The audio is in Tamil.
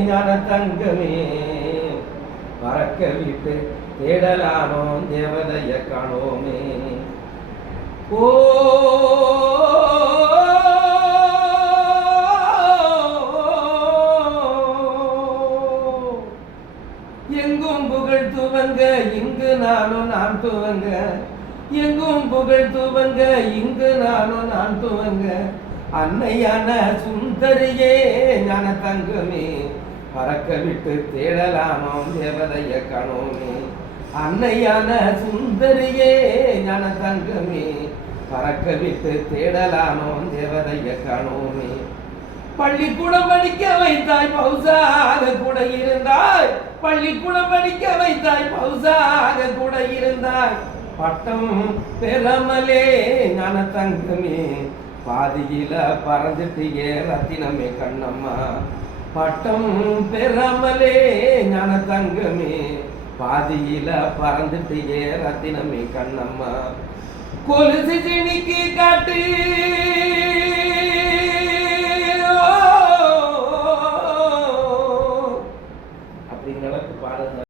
ஞான தங்கமே பறக்க விட்டு தேடலானோ தேவதைய காணோமே. ஓ எங்கும் புகழ் துவங்க இங்கு நானும் நான் துவங்க. எங்கும் புகழ் துவங்க இங்கு நானும் நான் துவங்க. அன்னையான சுந்தரியே ஞான தங்கமே. பறக்க விட்டு தேடலாமாம் தேவதைய கணோமே. அன்னையான சுந்தரியே ஞான தங்கமே. பறக்க விட்டு தேடலாமாம் தேவதைய கணோமே. பள்ளிக்கூடம் படிக்க வைத்தாய் பௌசாக கூட இருந்தாய். பள்ளிக்கூடம் படிக்க வைத்தாய் பௌசாக கூட இருந்தாய். பட்டம் பெறமலே ஞான தங்கமே. பாதியில பறந்துட்டீங்க ரத்தினமே கண்ணம்மா. பட்டம் பெறாமலே ஞான தங்கமே பாதியில பறந்துட்டீங்க ரத்தினமே கண்ணம்மா. கொலுசு செடிக்கு காட்டு. அப்படிங்கிற அளவுக்கு பாடுங்க